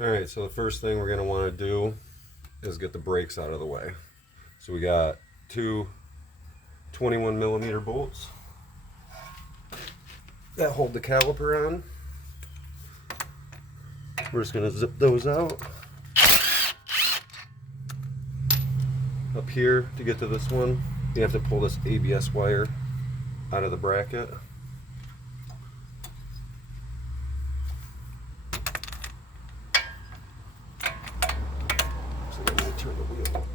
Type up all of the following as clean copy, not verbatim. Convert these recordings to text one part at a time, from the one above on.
Alright, so the first thing we're going to want to do is get the brakes out of the way. So we got two 21mm bolts that hold the caliper on. We're just going to zip those out. Up here, to get to this one, you have to pull this ABS wire out of the bracket. So I need to turn the wheel over.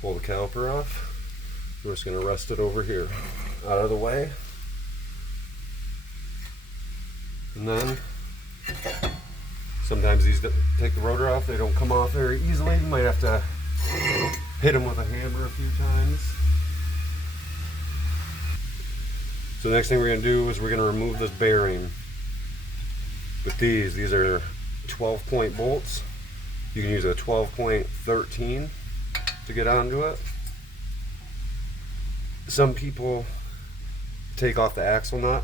Pull the caliper off. We're just going to rest it over here, out of the way. And then, sometimes these take the rotor off, they don't come off very easily. You might have to hit them with a hammer a few times. So the next thing we're going to do is we're going to remove this bearing. With these are 12-point bolts. You can use a 12.13 to get onto it. Some people take off the axle nut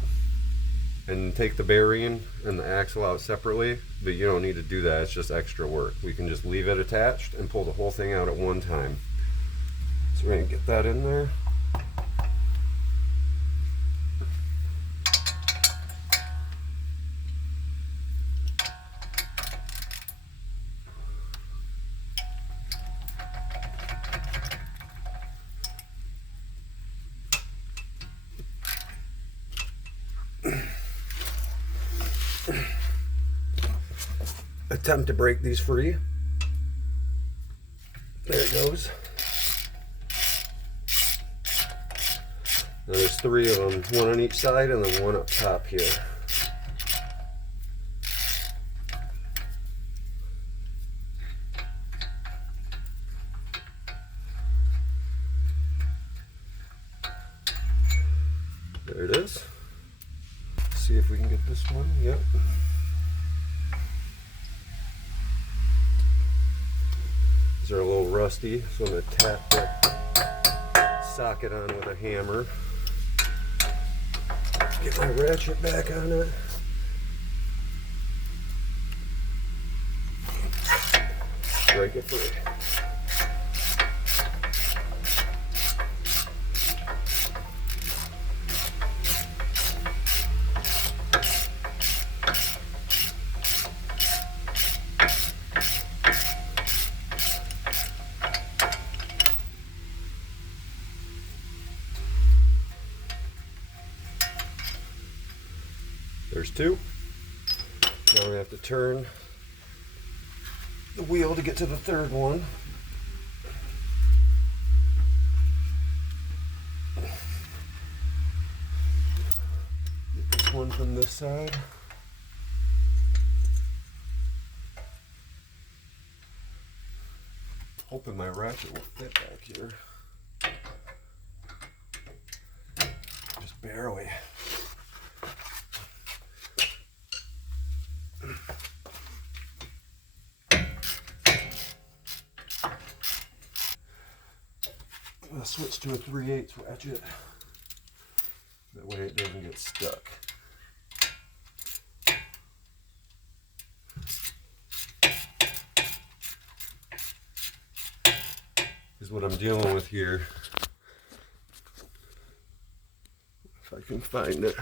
and take the bearing and the axle out separately, but you don't need to do that. It's just extra work. We can just leave it attached and pull the whole thing out at one time. So we're going to get that in there. Attempt to break these free. There it goes. Now there's 3 of them, one on each side and then one up top here. There it is. Let's see if we can get this one. Yep. These are a little rusty, so I'm going to tap that socket on with a hammer. Get my ratchet back on it. Break it free. There's 2. Now we have to turn the wheel to get to the 3rd one. Get this one from this side. Hoping my ratchet will fit back here. Just barely. I'm going to switch to a 3/8 ratchet. That way it doesn't get stuck. Is what I'm dealing with here. If I can find it.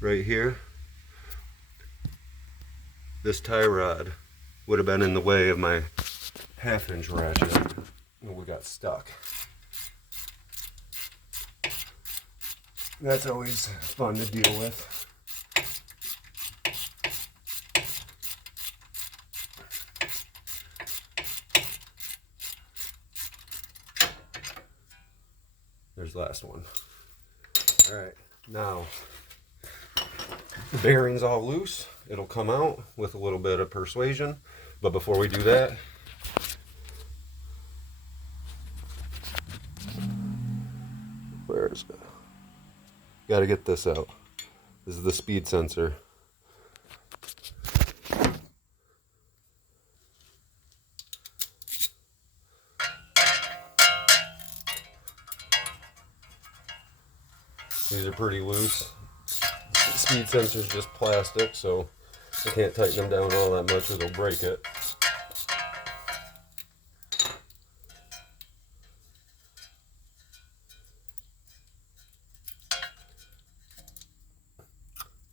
Right here. This tie rod would have been in the way of my 1/2-inch ratchet. And we got stuck. That's always fun to deal with. There's the last one. Alright, now the bearing's all loose. It'll come out with a little bit of persuasion. But before we do that, got to get this out. This is the speed sensor. These are pretty loose. The speed sensor is just plastic, so I can't tighten them down all that much or they'll break it.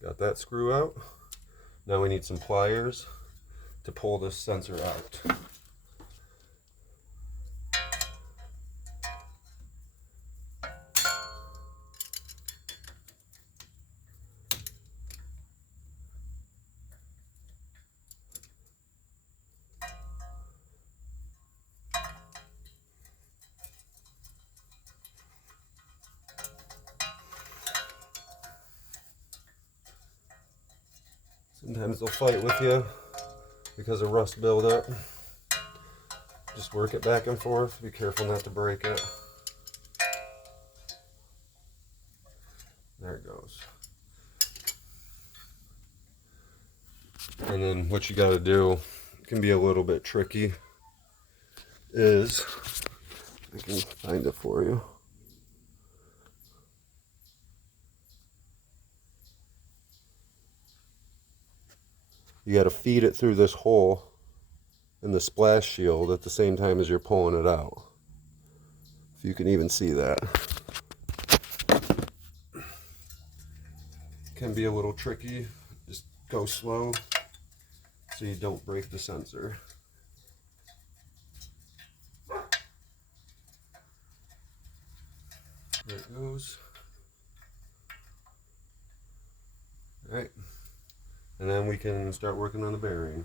Got that screw out. Now we need some pliers to pull this sensor out. Sometimes they'll fight with you because of rust buildup. Just work it back and forth. Be careful not to break it. There it goes. And then what you got to do, can be a little bit tricky, is, I can find it for you. You got to feed it through this hole in the splash shield at the same time as you're pulling it out. If you can even see that. Can be a little tricky. Just go slow so you don't break the sensor. There it goes. Alright. And then we can start working on the bearing.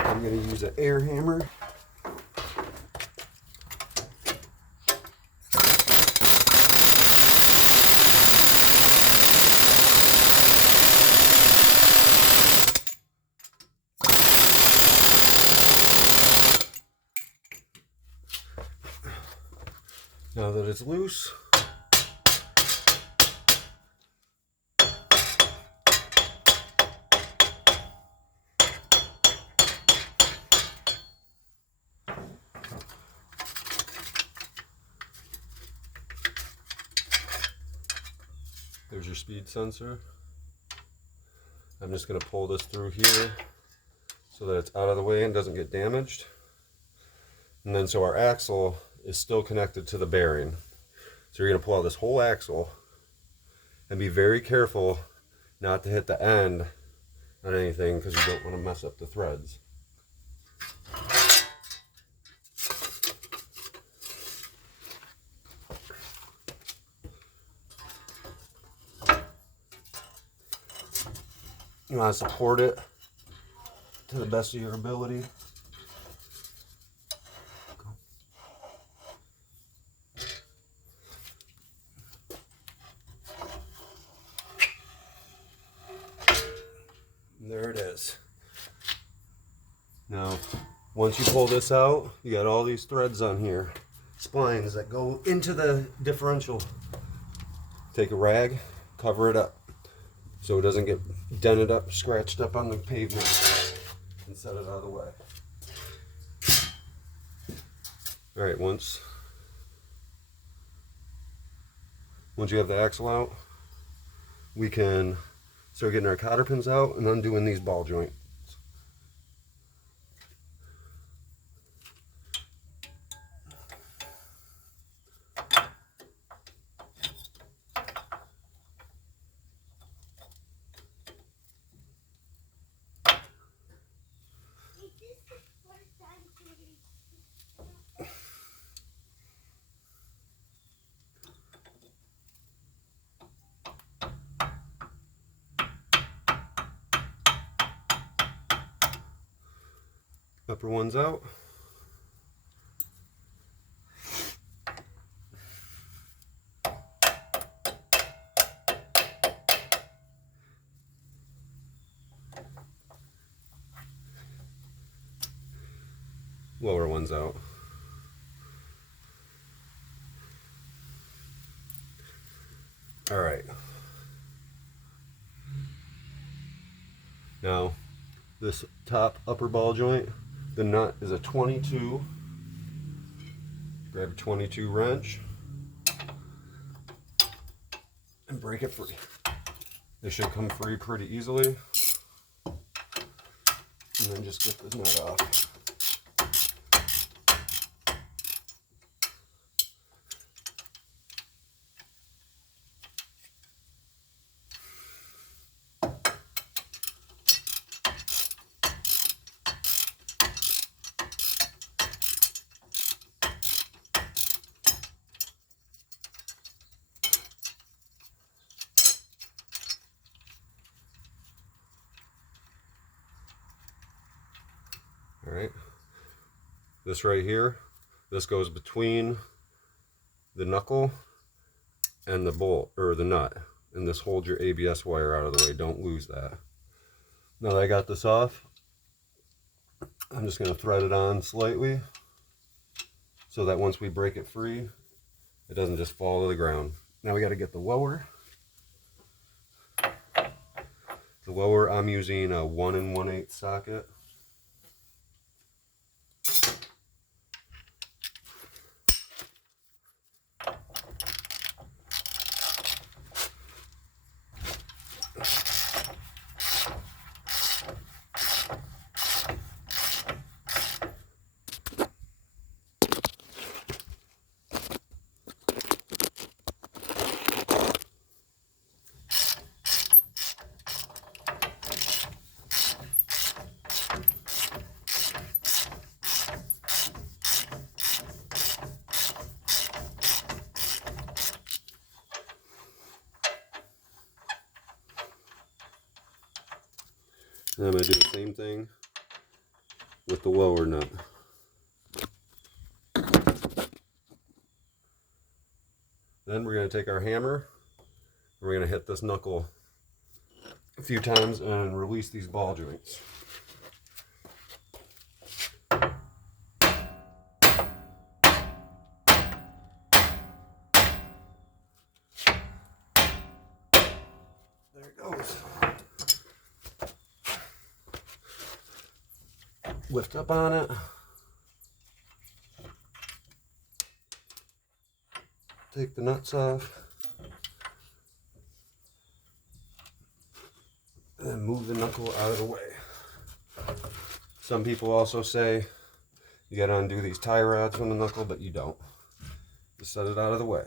I'm going to use an air hammer. Now that it's loose, there's your speed sensor. I'm just going to pull this through here so that it's out of the way and doesn't get damaged. And then so our axle is still connected to the bearing. So you're going to pull out this whole axle and be very careful not to hit the end on anything because you don't want to mess up the threads. You want to support it to the best of your ability. There it is. Now, once you pull this out, you got all these threads on here, splines that go into the differential. Take a rag, cover it up so it doesn't get dented up, scratched up on the pavement, and set it out of the way. All right, once you have the axle out, we can start getting our cotter pins out and undoing these ball joints. Upper one's out. Lower one's out. All right. Now, this top upper ball joint, the nut is a 22. Grab a 22 wrench and break it free. It should come free pretty easily. And then just get the nut off. All right, this right here, this goes between the knuckle and the bolt, or the nut, and this holds your ABS wire out of the way. Don't lose that. Now that I got this off, I'm just going to thread it on slightly so that once we break it free, it doesn't just fall to the ground. Now we got to get the lower. The lower, I'm using a 1 1/8 socket. And I'm going to do the same thing with the lower nut. Then we're going to take our hammer, and we're going to hit this knuckle a few times and release these ball joints. There it goes. Lift up on it. Take the nuts off. And move the knuckle out of the way. Some people also say you gotta undo these tie rods from the knuckle, but you don't. Just set it out of the way.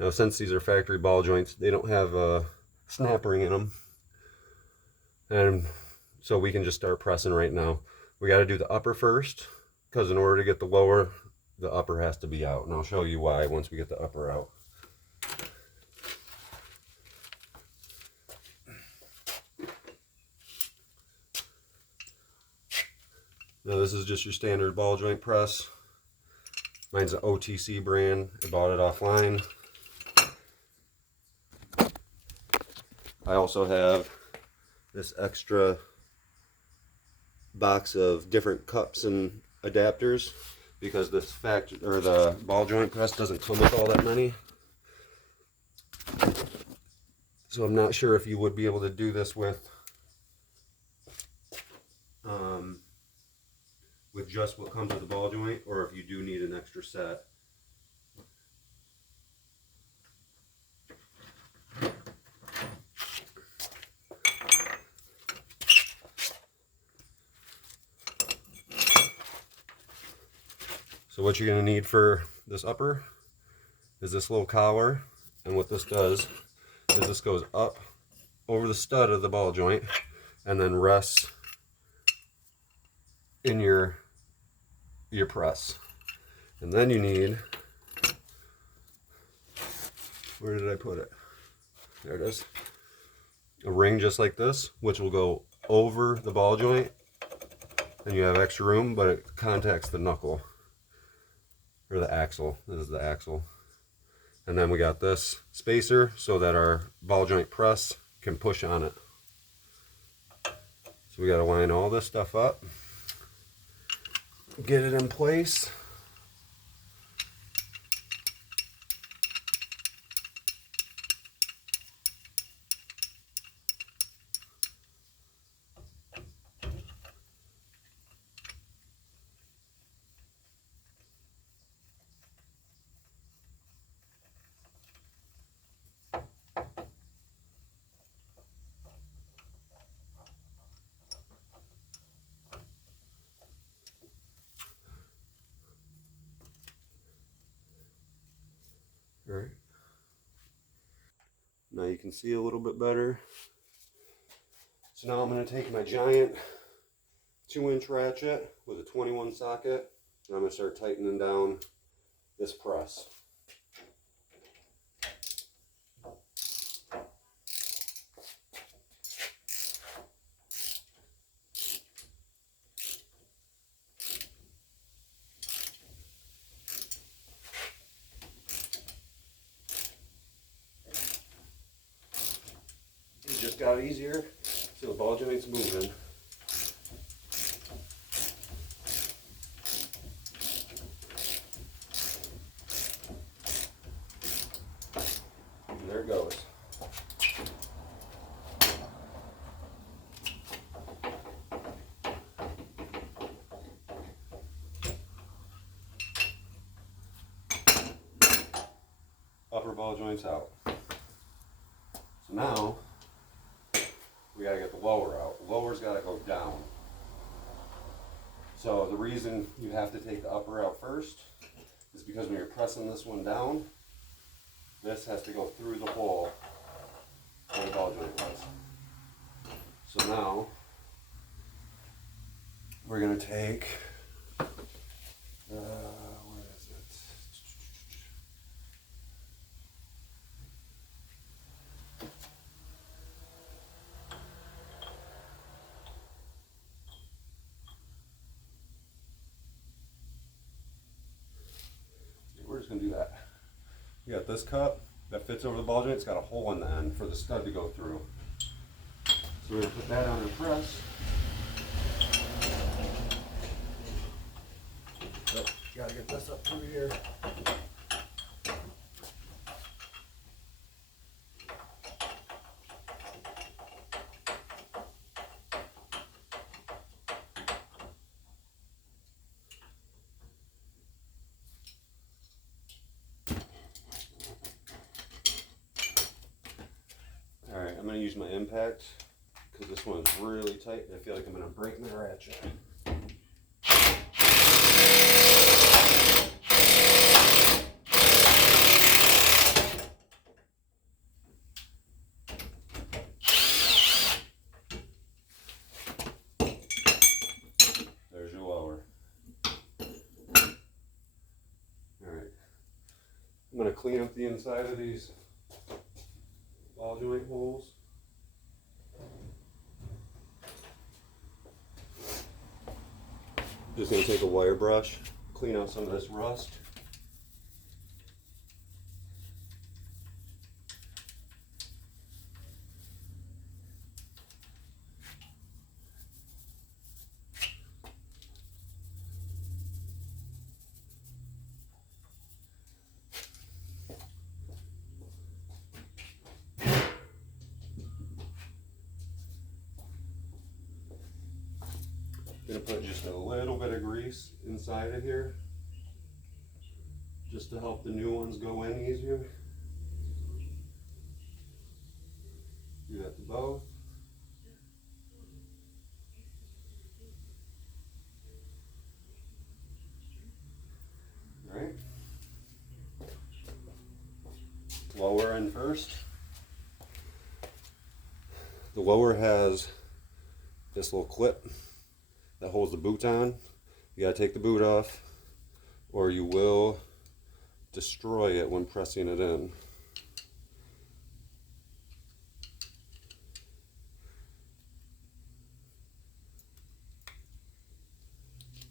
Now, since these are factory ball joints, they don't have a snap ring in them. And so we can just start pressing right now. We got to do the upper first, because in order to get the lower, the upper has to be out. And I'll show you why once we get the upper out. Now this is just your standard ball joint press. Mine's an OTC brand. I bought it offline. I also have this extra box of different cups and adapters because this the ball joint press doesn't come with all that many. So I'm not sure if you would be able to do this with just what comes with the ball joint, or if you do need an extra set. So what you're going to need for this upper is this little collar, and what this does is this goes up over the stud of the ball joint and then rests in your press. And then you need, where did I put it? There it is. A ring just like this, which will go over the ball joint, and you have extra room, but it contacts the knuckle, or the axle. This is the axle. And then we got this spacer so that our ball joint press can push on it. So we got to line all this stuff up, get it in place. All right. Now you can see a little bit better. So now I'm going to take my giant 2-inch ratchet with a 21 socket, and I'm going to start tightening down this press. It just got easier, so the ball joint's moving. And there it goes. Upper ball joint's out. So now we gotta get the lower out. The lower's gotta go down. So the reason you have to take the upper out first is because when you're pressing this one down, this has to go through the hole where the ball joint was. So now we're gonna take, where is it? We're just gonna do that. We got this cup that fits over the ball joint. It's got a hole in the end for the stud to go through. So we're gonna put that on the press. So, gotta get this up through here. Alright, I'm going to use my impact because this one's really tight and I feel like I'm going to break my ratchet. There's your lower. Alright, I'm going to clean up the inside of these ball joint holes. Just going to take a wire brush, clean out some of this rust. I'm going to put just a little bit of grease inside of here just to help the new ones go in easier. Do that to both. Alright. Lower end first. The lower has this little clip that holds the boot on. You gotta take the boot off or you will destroy it when pressing it in.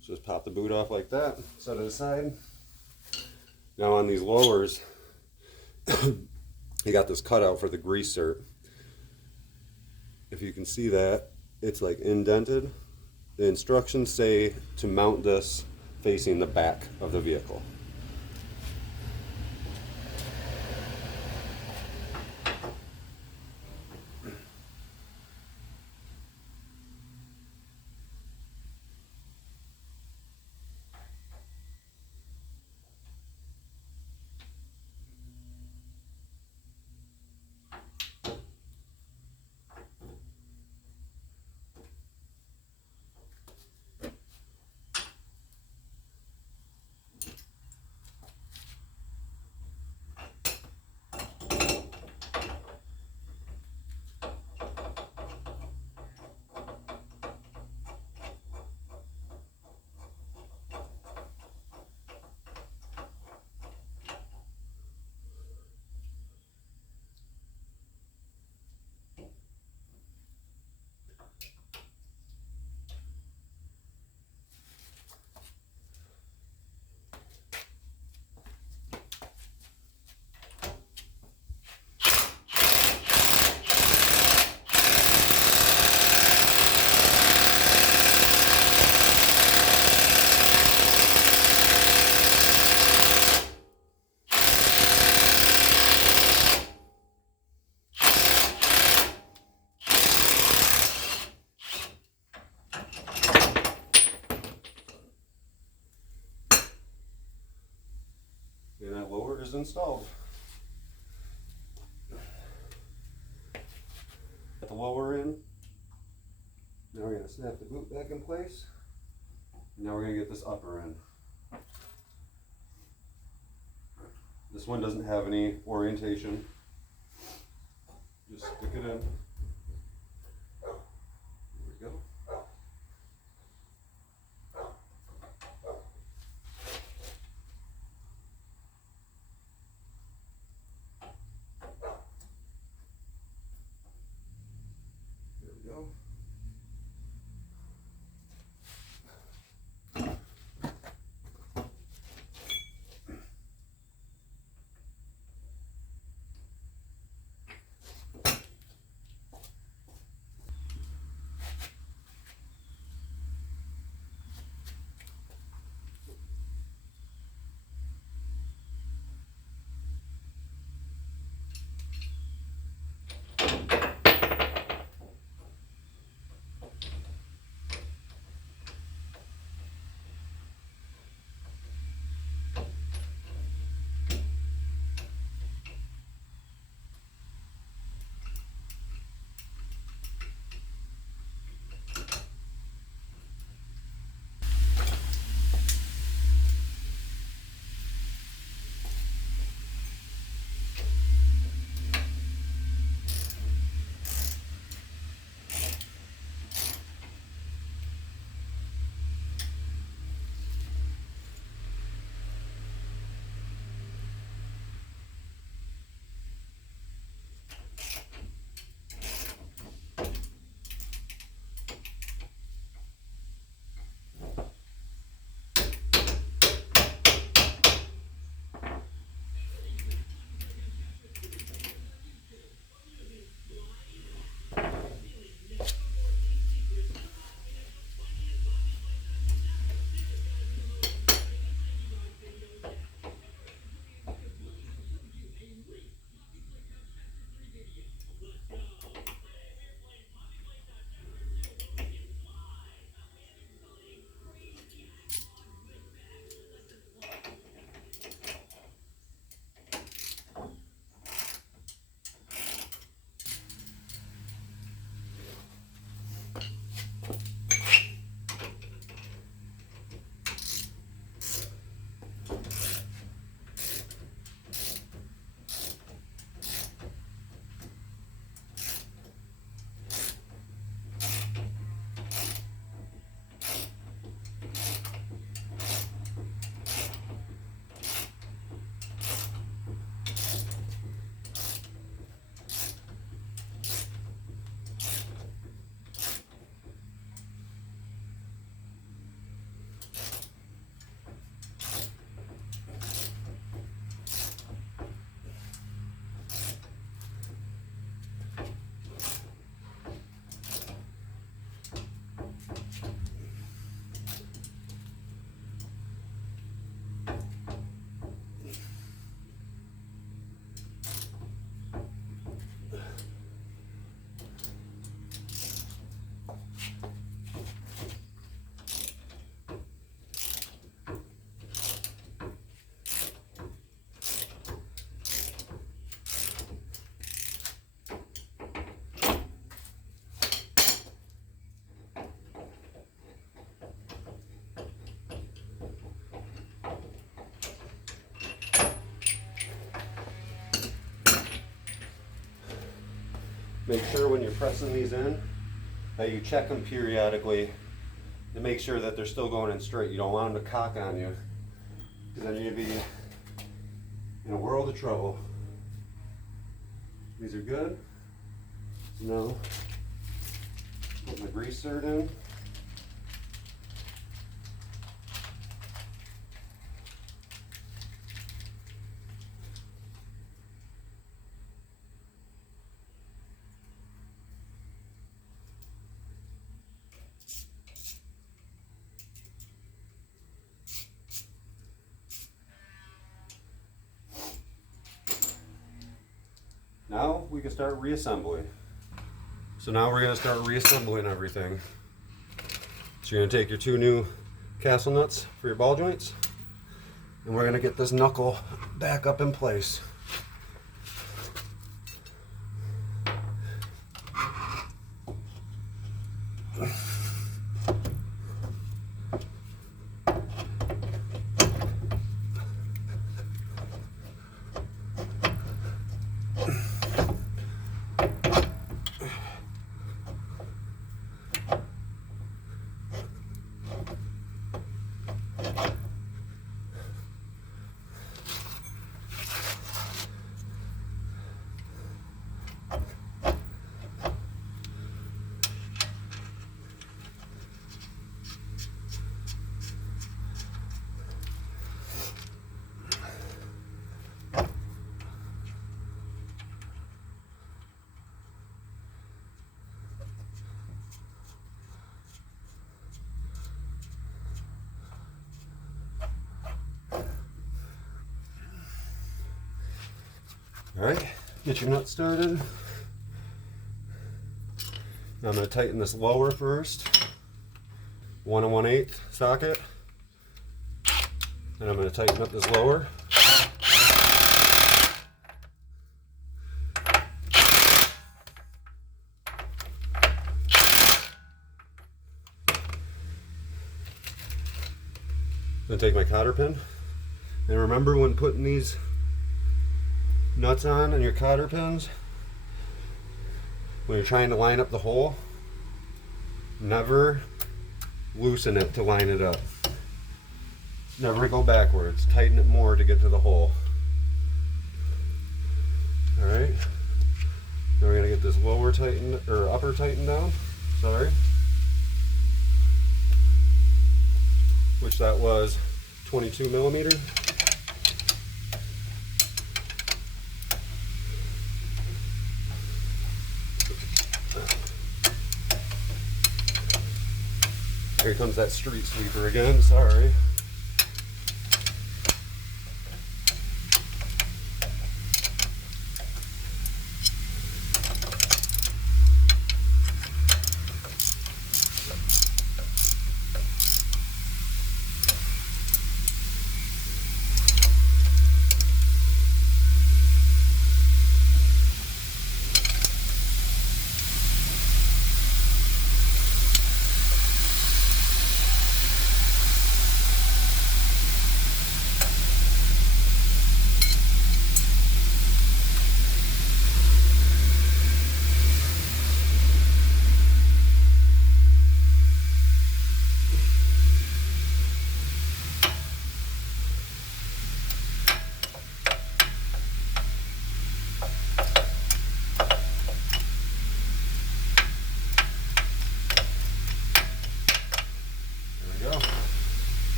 So just pop the boot off like that, set it aside. Now on these lowers, you got this cutout for the greaser. If you can see that, it's like indented. The instructions say to mount this facing the back of the vehicle. And that lower is installed. Get the lower in. Now we're going to snap the boot back in place. And now we're going to get this upper in. This one doesn't have any orientation. Just stick it in. There we go. There we go. make sure when you're pressing these in that you check them periodically to make sure that they're still going in straight. You don't want them to cock on you, because then you'd be in a world of trouble. These are good. So now, put my grease zerd in. Now we can start reassembling. So now we're going to start reassembling everything. So you're going to take your 2 new castle nuts for your ball joints, and we're going to get this knuckle back up in place. All right, get your nuts started. Now I'm going to tighten this lower first. 1 1/8 socket. Then I'm going to tighten up this lower. Then take my cotter pin. And remember, when putting these nuts on and your cotter pins, when you're trying to line up the hole, never loosen it to line it up. Never go backwards. Tighten it more to get to the hole. Alright. Now we're going to get this lower tightened, or upper tightened down. Sorry. Which that was 22 millimeter. Here comes that street sweeper again, sorry.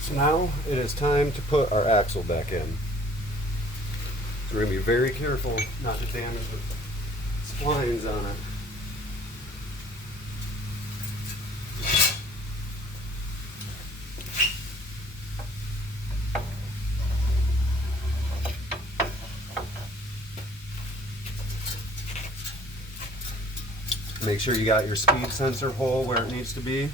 So now it is time to put our axle back in. So we're going to be very careful not to damage the splines on it. Make sure you got your speed sensor hole where it needs to be.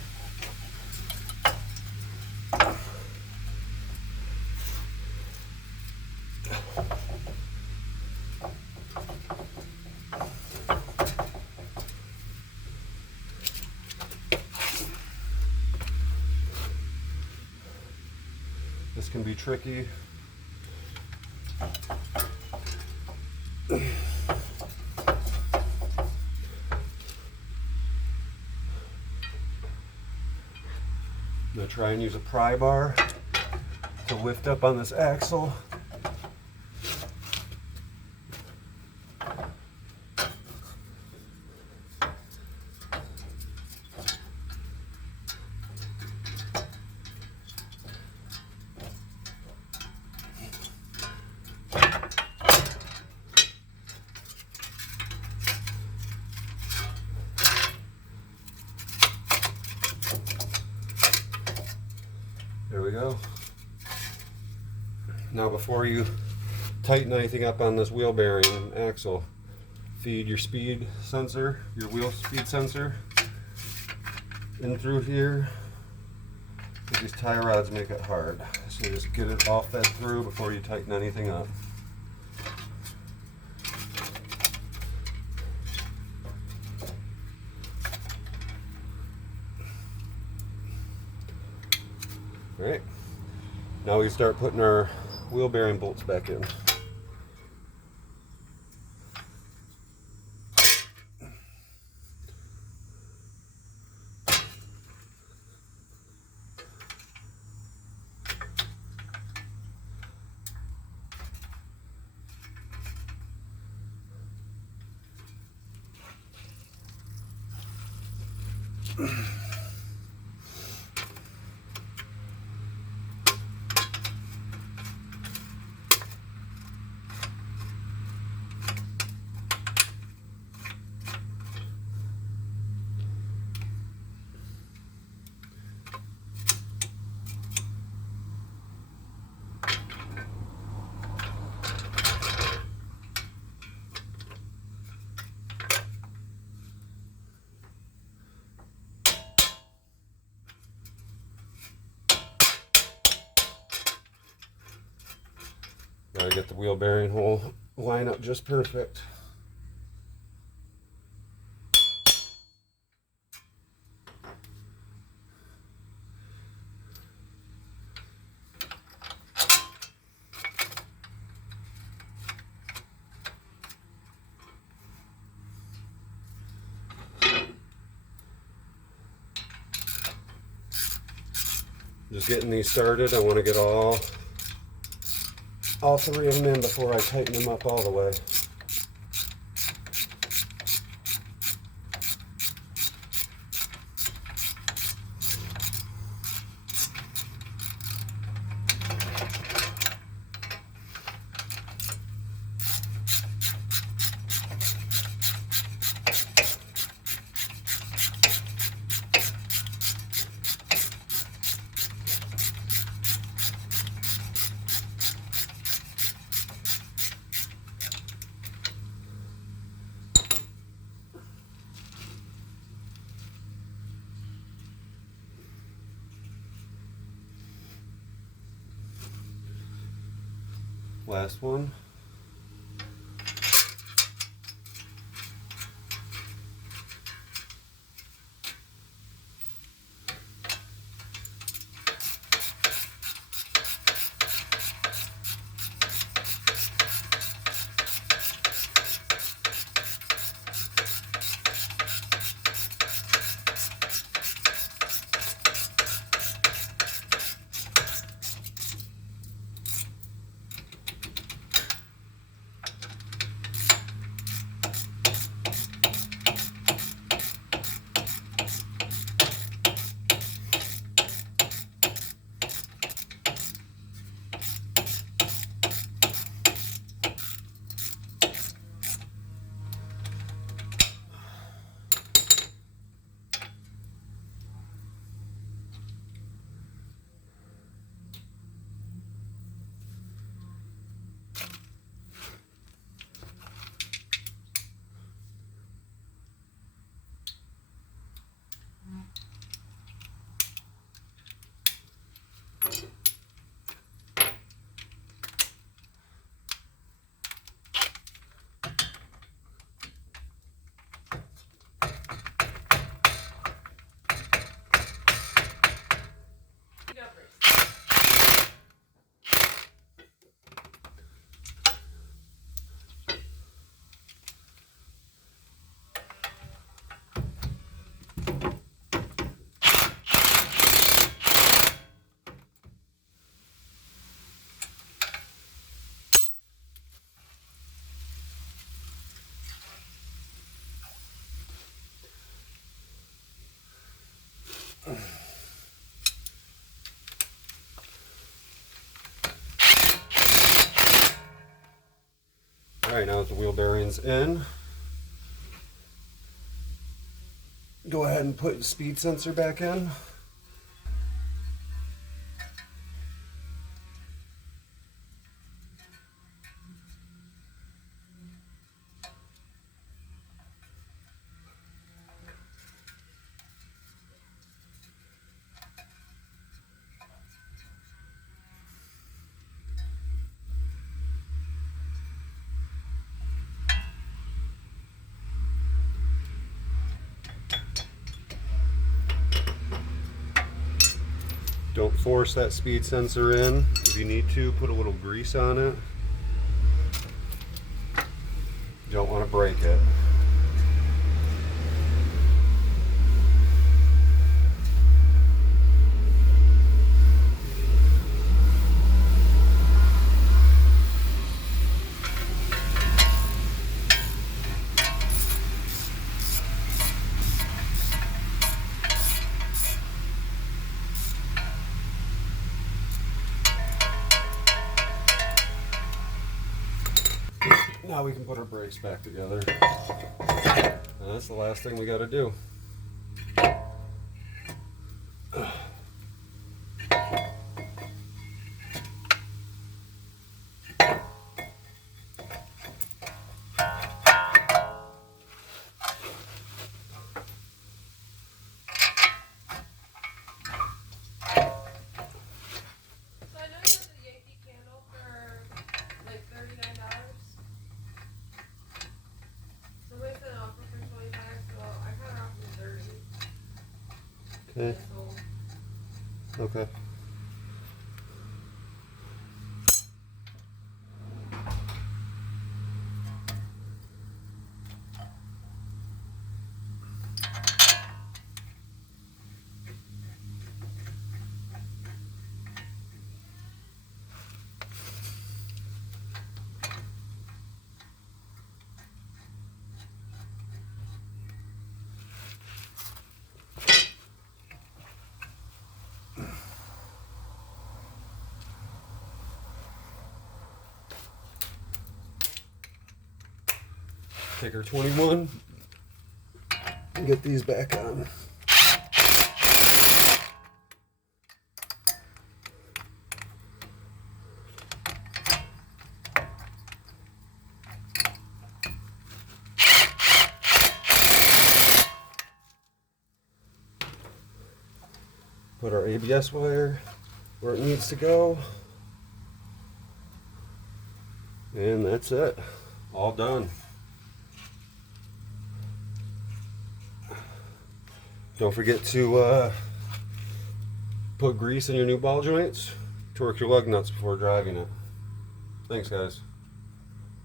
This can be tricky I'm going to try and use a pry bar to lift up on this axle. There we go. Now before you tighten anything up on this wheel bearing and axle, feed your speed sensor, your wheel speed sensor in through here. These tie rods make it hard, so just get it all fed through before you tighten anything up. Alright, now we start putting our wheel bearing bolts back in. Gotta get the wheel bearing hole line up just perfect. Just getting these started. I want to get all three of them in before I tighten them up all the way. Last one. Alright, now that the wheel bearing's in, go ahead and put the speed sensor back in. Don't force that speed sensor in. If you need to, put a little grease on it. You don't want to break it. Now we can put our brakes back together. And that's the last thing we got to do. Okay. Okay. Take our 21 and get these back on. Put our ABS wire where it needs to go. And that's it. All done. Don't forget to put grease in your new ball joints. Torque your lug nuts before driving it. Thanks, guys.